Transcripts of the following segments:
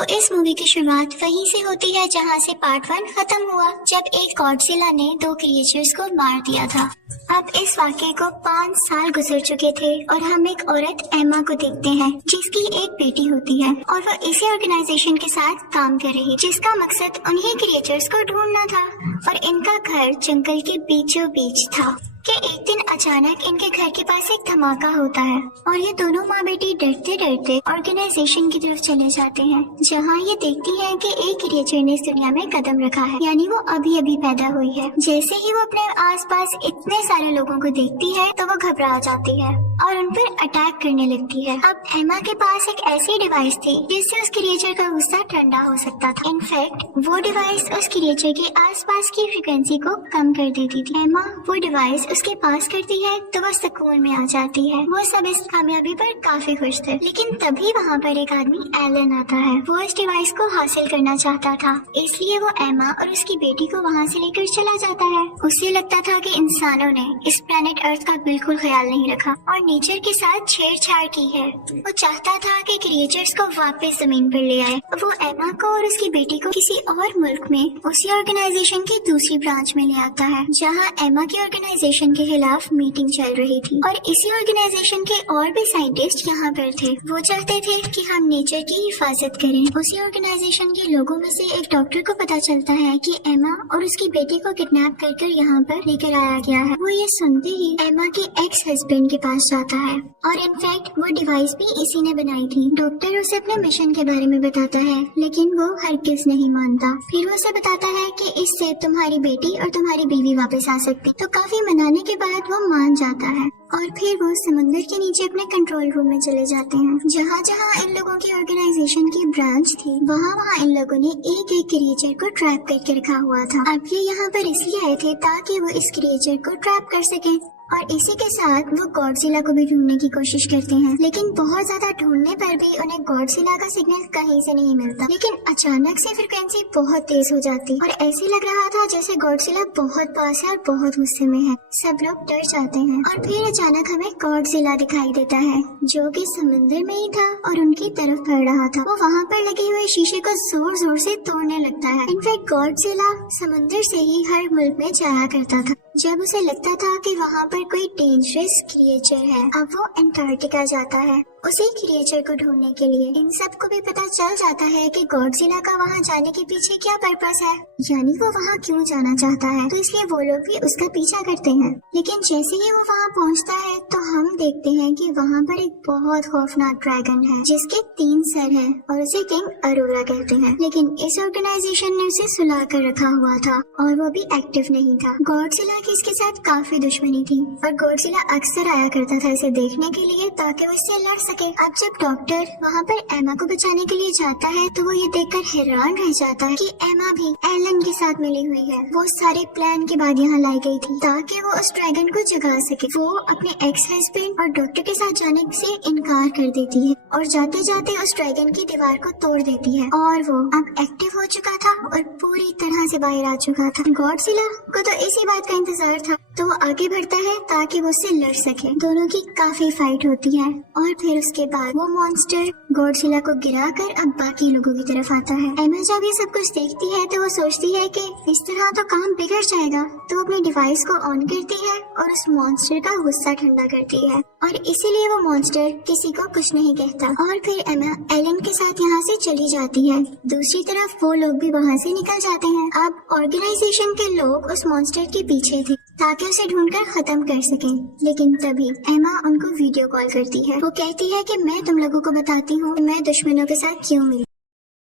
तो इस मूवी की शुरुआत वहीं से होती है जहां से पार्ट 1 खत्म हुआ, जब एक गॉडजिला ने 2 क्रिएचर्स को मार दिया था। अब इस वाक़ये को 5 साल गुजर चुके थे और हम एक औरत एमा को देखते हैं जिसकी एक बेटी होती है और वो इसी ऑर्गेनाइजेशन के साथ काम कर रही, जिसका मकसद उन्हीं क्रिएचर्स को ढूंढना था और इनका घर जंगल के बीचों बीच था कि एक दिन अचानक इनके घर के पास एक धमाका होता है और ये दोनों माँ बेटी डरते डरते ऑर्गेनाइजेशन की तरफ चले जाते हैं, जहाँ ये देखती हैं कि एक क्रिएचर ने इस दुनिया में कदम रखा है, यानी वो अभी अभी पैदा हुई है। जैसे ही वो अपने आसपास इतने सारे लोगों को देखती है तो वो घबरा जाती है और उन पर अटैक करने लगती है। अब एमा के पास एक ऐसी डिवाइस थी जिससे उस क्रिएचर का गुस्सा ठंडा हो सकता था। इनफैक्ट वो डिवाइस उस क्रिएचर के आसपास की फ्रीक्वेंसी को कम कर देती थी। एमा वो डिवाइस उसके पास करती है तो वो सुकून में आ जाती है। वो सब इस कामयाबी पर काफी खुश थे, लेकिन तभी वहाँ पर एक आदमी एलन आता है। वो इस डिवाइस को हासिल करना चाहता था, इसलिए वो एमा और उसकी बेटी को वहाँ से लेकर चला जाता है। उसे लगता था कि इंसानों ने इस प्लेनेट अर्थ का बिल्कुल ख्याल नहीं रखा और नेचर के साथ छेड़छाड़ की है। वो चाहता था कि क्रिएचर्स को वापस जमीन पर ले आए। वो एमा को और उसकी बेटी को किसी और मुल्क में उसी ऑर्गेनाइजेशन की दूसरी ब्रांच में ले आता है, जहाँ एमा की ऑर्गेनाइजेशन के खिलाफ मीटिंग चल रही थी और इसी ऑर्गेनाइजेशन के और भी साइंटिस्ट यहाँ पर थे। वो चाहते थे कि हम नेचर की हिफाजत करें। उसी ऑर्गेनाइजेशन के लोगों में से एक डॉक्टर को पता चलता है कि एमा और उसकी बेटी को किडनैप कर यहाँ पर लेकर आया गया है। वो ये सुनते ही एमा के एक्स हस्बैंड के पास जाता है और इनफैक्ट वो डिवाइस भी इसी ने बनाई थी। डॉक्टर उसे अपने मिशन के बारे में बताता है, लेकिन वो हरगिज़ नहीं मानता। फिर वो उसे बताता है कि इससे तुम्हारी बेटी और तुम्हारी बीवी वापस आ सकती। तो काफी मनाने के बाद वो मान जाता है और फिर वो समुंदर के नीचे अपने कंट्रोल रूम में चले जाते हैं, जहाँ जहाँ इन लोगों की ऑर्गेनाइजेशन की ब्रांच थी वहाँ इन लोगों ने एक एक क्रिएचर को ट्रैप करके रखा हुआ था। अब ये यहाँ पर इसलिए आए थे ताकि वो इस क्रिएचर को ट्रैप कर सके और इसी के साथ वो गॉडजिला को भी ढूंढने की कोशिश करते हैं, लेकिन बहुत ज्यादा ढूंढने पर भी उन्हें गॉडजिला का सिग्नल कहीं से नहीं मिलता। लेकिन अचानक से फ्रीक्वेंसी बहुत तेज हो जाती और ऐसे लग रहा था जैसे गॉडजिला बहुत पास है और बहुत गुस्से में है। सब लोग डर जाते हैं और फिर अचानक हमें गॉडजिला दिखाई देता है जो कि समुद्र में ही था और उनकी तरफ बढ़ रहा था। वो वहाँ पर लगे हुए शीशे को जोर जोर से तोड़ने लगता है। इनफैक्ट गॉडजिला समुद्र से ही हर मुल्क में जाया करता था जब उसे लगता था कि वहाँ पर कोई डेंजरस क्रिएचर है। अब वो अंटार्कटिका जाता है उसी क्रिएचर को ढूंढने के लिए। इन सब को भी पता चल जाता है कि गॉडजिला का वहाँ जाने के पीछे क्या पर्पस है, यानी वो वहाँ क्यों जाना चाहता है, तो इसलिए वो लोग भी उसका पीछा करते हैं। लेकिन जैसे ही वो वहाँ पहुँचता है तो हम देखते हैं कि वहाँ पर एक बहुत खौफनाक ड्रैगन है जिसके 3 सर हैं और उसे किंग अरोरा कहते हैं। लेकिन इस ऑर्गेनाइजेशन ने उसे सुला कर रखा हुआ था और वो भी एक्टिव नहीं था। गॉडजिला की इसके साथ काफी दुश्मनी थी और गॉडजिला अक्सर आया करता था इसे देखने के लिए ताकि वो इससे लड़ सके। अब जब डॉक्टर वहाँ पर एमा को बचाने के लिए जाता है तो वो ये देखकर हैरान रह जाता है कि एमा भी एलन के साथ मिली हुई है। वो सारे प्लान के बाद यहाँ लाई गई थी ताकि वो उस ड्रैगन को जगा सके। वो अपने एक्स हस्बैंड और डॉक्टर के साथ जाने से इनकार कर देती है और जाते जाते उस ड्रैगन की दीवार को तोड़ देती है और वो अब एक्टिव हो चुका था और पूरी तरह से बाहर आ चुका था। गॉडजिला को तो इसी बात का इंतजार था तो वो आगे बढ़ता है ताकि वो उससे लड़ सके। दोनों की काफी फाइट होती है और फिर उसके बाद वो मॉन्स्टर गॉडजिला को गिराकर अब बाकी लोगों की तरफ आता है। एमा जब ये सब कुछ देखती है तो वो सोचती है कि इस तरह तो काम बिगड़ जाएगा, तो वो अपने डिवाइस को ऑन करती है और उस मॉन्स्टर का गुस्सा ठंडा करती है और इसीलिए वो मॉन्स्टर किसी को कुछ नहीं कहता। और फिर एमा एलन के साथ यहाँ से चली जाती है। दूसरी तरफ वो लोग भी वहाँ से निकल जाते हैं। अब ऑर्गेनाइजेशन के लोग उस मॉन्स्टर के पीछे थे ताकि उसे ढूंढकर खत्म कर सकें, लेकिन तभी एमा उनको वीडियो कॉल करती है। वो कहती है कि मैं तुम लोगों को बताती हूँ मैं दुश्मनों के साथ क्यों मिली।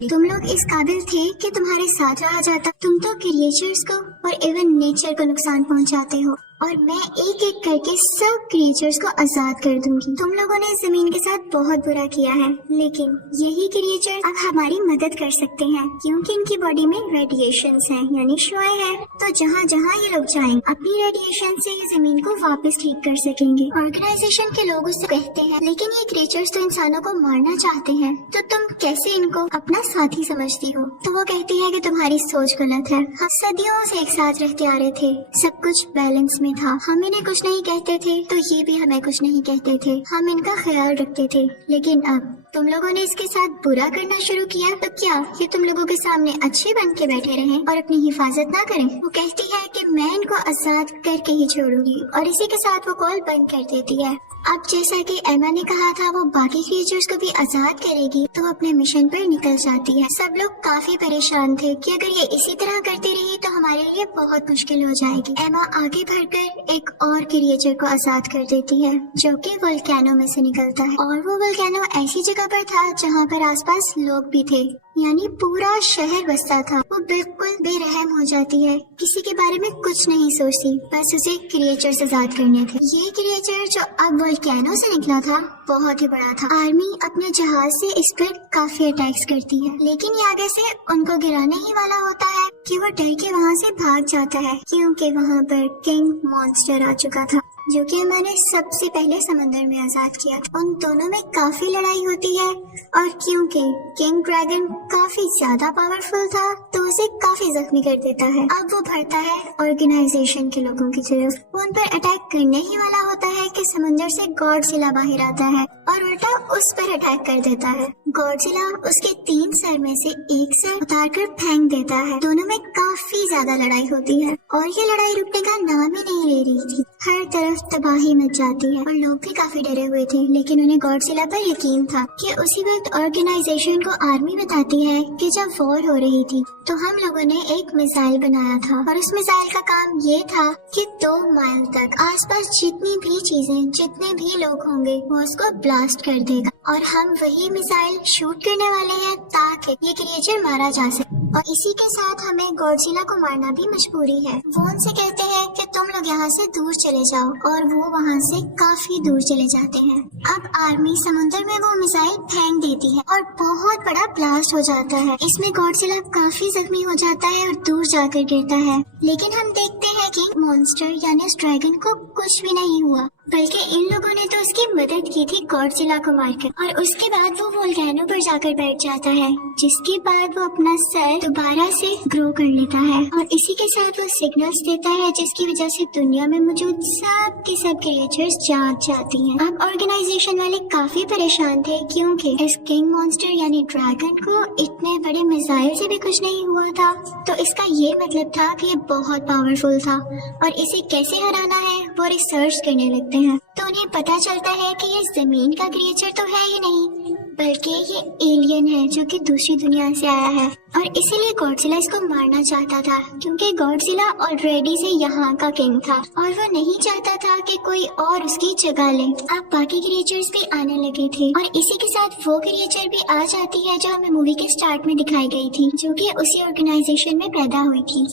तुम लोग इस काबिल थे कि तुम्हारे साथ रहा जाता। तुम तो क्रिएचर्स को और इवन नेचर को नुकसान पहुंचाते हो और मैं एक एक करके सब क्रिएचर्स को आजाद कर दूंगी। तुम लोगों ने जमीन के साथ बहुत बुरा किया है, लेकिन यही क्रिएचर्स अब हमारी मदद कर सकते हैं क्योंकि इनकी बॉडी में रेडिएशंस हैं, यानी शुआएं हैं। तो जहाँ जहाँ ये लोग जाएंगे अपनी रेडिएशन से ये जमीन को वापस ठीक कर सकेंगे। ऑर्गेनाइजेशन के लोग उससे कहते हैं लेकिन ये क्रिएचर्स तो इंसानों को मारना चाहते हैं, तो तुम कैसे इनको अपना साथी समझती हो। तो वो कहती है कि तुम्हारी सोच गलत है। हम सदियों से एक साथ रहते आ रहे थे, सब कुछ बैलेंस में था। हम इन्हें कुछ नहीं कहते थे तो ये भी हमें कुछ नहीं कहते थे, हम इनका ख्याल रखते थे। लेकिन अब तुम लोगों ने इसके साथ बुरा करना शुरू किया, तो क्या ये तुम लोगों के सामने अच्छे बन के बैठे रहें और अपनी हिफाजत ना करें? वो कहती है कि मैं इनको आजाद करके ही छोड़ूंगी और इसी के साथ वो कॉल बंद कर देती है। अब जैसा कि एमा ने कहा था वो बाकी क्रिएचर्स को भी आजाद करेगी, तो अपने मिशन पर निकल जाती है। सब लोग काफी परेशान थे कि अगर ये इसी तरह करती रही तो हमारे लिए बहुत मुश्किल हो जाएगी। एमा आगे बढ़कर एक और क्रिएचर को आजाद कर देती है जो कि वोल्केनो में से निकलता है, और वो वोल्केनो ऐसी जगह पर था जहाँ पर आसपास लोग भी थे, यानी पूरा शहर बसता था। वो बिल्कुल बेरहम हो जाती है, किसी के बारे में कुछ नहीं सोचती, बस उसे क्रिएचर आजाद करने थे। ये क्रिएचर जो अब वोल्केनो से निकला था बहुत ही बड़ा था। आर्मी अपने जहाज से इस पर काफी अटैक्स करती है, लेकिन ये आगे से उनको गिराने ही वाला होता है कि वो डर के वहाँ से भाग जाता है, क्योंकि वहाँ पर किंग मॉन्स्टर आ चुका था जो कि मैंने सबसे पहले समंदर में आजाद किया था। उन दोनों में काफी लड़ाई होती है, और क्योंकि किंग ड्रैगन काफी ज्यादा पावरफुल था तो उसे काफी जख्मी कर देता है। अब वो बढ़ता है ऑर्गेनाइजेशन के लोगों की तरफ, वो उन पर अटैक करने ही वाला होता है कि समंदर से गॉडजिला बाहर आता है और उल्टा उस पर अटैक कर देता है। गॉडजिला उसके 3 सर में से एक सर उतार कर फेंक देता है। दोनों में काफी ज्यादा लड़ाई होती है और ये लड़ाई रुकने का नाम ही नहीं ले रही थी। हर तरफ तबाही मच जाती है और लोग भी काफी डरे हुए थे, लेकिन उन्हें गॉडजिला पर यकीन था कि उसी वक्त ऑर्गेनाइजेशन को आर्मी बताती है कि जब वॉर हो रही थी तो हम लोगों ने एक मिसाइल बनाया था, और उस मिसाइल का काम ये था कि 2 माइल तक आसपास जितनी भी चीजें, जितने भी लोग होंगे वो उसको ब्लास्ट कर देगा, और हम वही मिसाइल शूट करने वाले हैं ताकि ये क्रिएचर मारा जा सके। और इसी के साथ हमें गॉडजिला को मारना भी मजबूरी है। वो उनसे कहते हैं कि तुम लोग यहाँ से दूर चले जाओ, और वो वहाँ से काफी दूर चले जाते हैं। अब आर्मी समुद्र में वो मिसाइल फेंक देती है और बहुत बड़ा ब्लास्ट हो जाता है। इसमें गॉडजिला काफी जख्मी हो जाता है और दूर जाकर गिरता है, लेकिन हम देखते हैं कि मॉन्स्टर यानी उस ड्रैगन को कुछ भी नहीं हुआ, बल्कि इन लोगों ने तो उसकी मदद की थी गॉडजिला को मारकर। और उसके बाद वो वोल्केनो पर जाकर बैठ जाता है, जिसके बाद वो अपना सर दोबारा से ग्रो कर लेता है, और इसी के साथ वो सिग्नल्स देता है जिसकी वजह से दुनिया में मौजूद सब के सब क्रिएचर्स जाग जाती हैं। अब ऑर्गेनाइजेशन वाले काफी परेशान थे, क्योंकि इस किंग मॉन्स्टर यानी ड्रैगन को इतने बड़े मिसाइल से भी कुछ नहीं हुआ था, तो इसका ये मतलब था कि ये बहुत पावरफुल था, और इसे कैसे हराना है वो रिसर्च करने लगते हैं। तो उन्हें पता चलता है कि ये जमीन का क्रिएचर तो है ही नहीं, बल्कि ये एलियन है जो कि दूसरी दुनिया से आया है, और इसीलिए गॉडजिला इसको मारना चाहता था, क्योंकि गॉडजिला ऑलरेडी से यहाँ का किंग था और वो नहीं चाहता था कि कोई और उसकी जगह ले। अब बाकी क्रिएचर्स भी आने लगे थे, और इसी के साथ वो क्रिएचर भी आ जाती है जो हमें मूवी के स्टार्ट में दिखाई गई थी, जो कि उसी ऑर्गेनाइजेशन में पैदा हुई थी।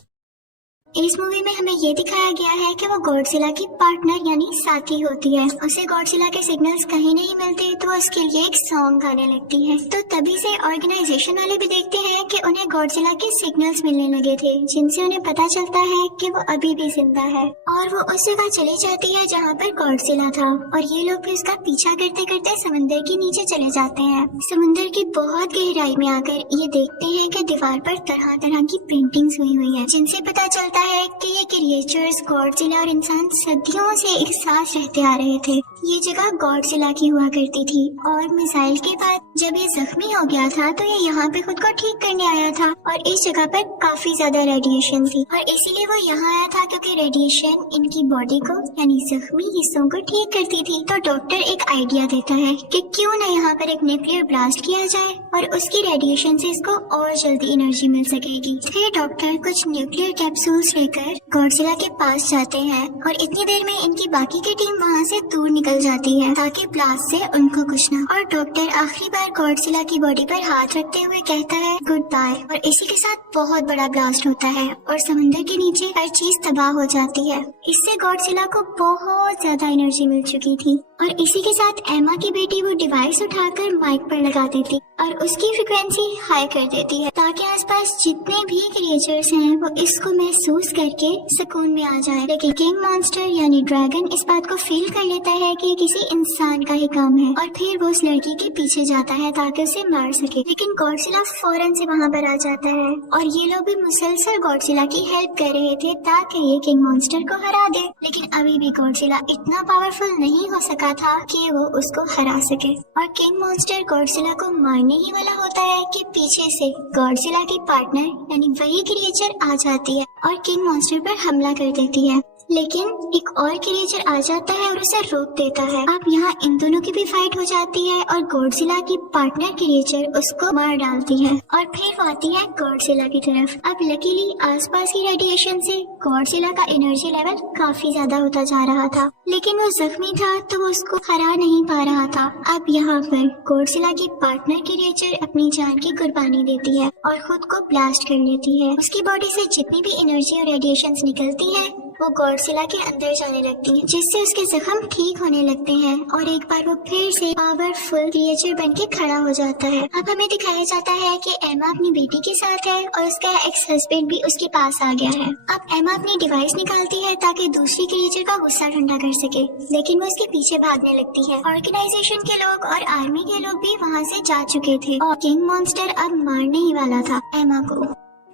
इस मूवी में हमें ये दिखाया गया है कि वो गॉडजिला की पार्टनर यानी साथी होती है। उसे गॉडजिला के सिग्नल्स कहीं नहीं मिलते तो उसके लिए एक सॉन्ग गाने लगती है। तो तभी से ऑर्गेनाइजेशन वाले भी देखते हैं कि उन्हें गॉडजिला के सिग्नल्स मिलने लगे थे, जिनसे उन्हें पता चलता है कि वो अभी भी जिंदा है, और वो उस जगह चली जाती है जहाँ पर गॉडजिला था, और ये लोग भी उसका पीछा करते करते समंदर के नीचे चले जाते हैं। समंदर की बहुत गहराई में आकर ये देखते हैं कि दीवार पर तरह तरह की पेंटिंग्स हुई है, जिनसे पता चलता है कि ये क्रिएचर्स गॉडजिला और इंसान सदियों से एक साथ रहते आ रहे थे। ये जगह गॉडजिला की हुआ करती थी, और मिसाइल के बाद जब ये जख्मी हो गया था तो ये यहाँ पे खुद को ठीक करने आया था, और इस जगह पर काफी ज्यादा रेडिएशन थी, और इसीलिए वो यहाँ आया था क्योंकि रेडिएशन इनकी बॉडी को यानी जख्मी हिस्सों को ठीक करती थी। तो डॉक्टर एक आइडिया देता है कि क्यों न यहाँ पर एक न्यूक्लियर ब्लास्ट किया जाए और उसकी रेडिएशन से इसको और जल्दी एनर्जी मिल सकेगी। फिर डॉक्टर कुछ न्यूक्लियर कैप्सूल्स लेकर गॉडजिला के पास जाते हैं, और इतनी देर में इनकी बाकी की टीम वहाँ से दूर निकल जाती है ताकि ब्लास्ट से उनको कुछ ना। और डॉक्टर आखिरी बार गॉडजिला की बॉडी पर हाथ रखते हुए कहता है गुड बाय, और इसी के साथ बहुत बड़ा ब्लास्ट होता है और समंदर के नीचे हर चीज तबाह हो जाती है। इससे गॉडजिला को बहुत ज्यादा एनर्जी मिल चुकी थी, और इसी के साथ एमा की बेटी वो डिवाइस उठाकर माइक पर लगा देती और उसकी फ्रिक्वेंसी हाई कर देती है ताकि आसपास जितने भी क्रिएचर्स हैं वो इसको महसूस करके सुकून में आ जाए। लेकिन किंग मॉन्स्टर यानी ड्रैगन इस बात को फील कर लेता है कि किसी इंसान का ही काम है और फिर वो उस लड़की के पीछे जाता है ताकि उसे मार सके। लेकिन गॉडजिला फौरन से वहाँ पर आ जाता है और ये लोग भी मुसलसल गॉडजिला की हेल्प कर रहे थे ताकि ये किंग मॉन्स्टर को हरा दे। लेकिन अभी भी गॉडजिला इतना पावरफुल नहीं हो सका था कि वो उसको हरा सके और किंग मॉन्स्टर गॉडजिला को मारने ही वाला होता है कि पीछे से गॉडजिला की पार्टनर यानी वही क्रिएचर आ जाती है और किंग मॉन्स्टर पर हमला कर देती है। लेकिन एक और क्रिएचर आ जाता है और उसे रोक देता है। अब यहाँ इन दोनों की भी फाइट हो जाती है और गॉडजिला की पार्टनर क्रिएचर उसको मार डालती है और फिर वो आती है गॉडजिला की तरफ। अब लकीली आसपास की रेडिएशन से गॉडजिला का एनर्जी लेवल काफी ज्यादा होता जा रहा था, लेकिन वो जख्मी था तो वो उसको हरा नहीं पा रहा था। अब यहाँ पर गॉडजिला की पार्टनर क्रिएचर अपनी जान की कुर्बानी देती है और खुद को ब्लास्ट कर लेती है। उसकी बॉडी से जितनी भी एनर्जी और रेडिएशन निकलती है वो गॉडजिला के अंदर जाने लगती है, जिससे उसके जख्म ठीक होने लगते हैं और एक बार वो फिर से पावरफुल क्रिएचर बन के खड़ा हो जाता है। अब हमें दिखाया जाता है कि एमा अपनी बेटी के साथ है और उसका एक्स हस्बैंड भी उसके पास आ गया है। अब एमा अपनी डिवाइस निकालती है ताकि दूसरी क्रिएचर का गुस्सा ठंडा कर सके, लेकिन वो उसके पीछे भागने लगती है। ऑर्गेनाइजेशन के लोग और आर्मी के लोग भी वहाँ से जा चुके थे और किंग मॉन्स्टर अब मारने ही वाला था एमा को।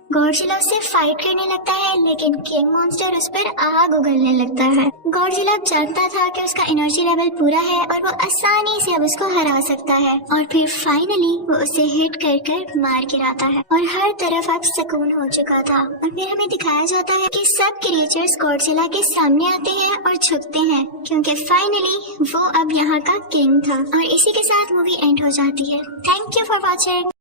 गॉडजिला उससे फाइट करने लगता है, लेकिन किंग मॉन्स्टर उस पर आग उगलने लगता है। गॉडजिला अब जानता था कि उसका एनर्जी लेवल पूरा है और वो आसानी से अब उसको हरा सकता है और फिर फाइनली वो उसे हिट कर कर मार गिराता है और हर तरफ अब सुकून हो चुका था। और फिर हमें दिखाया जाता है कि सब क्रिएचर्स गॉडजिला के सामने आते हैं और झुकते हैं क्योंकि फाइनली वो अब यहाँ का किंग था। और इसी के साथ मूवी एंड हो जाती है। Thank you for watching.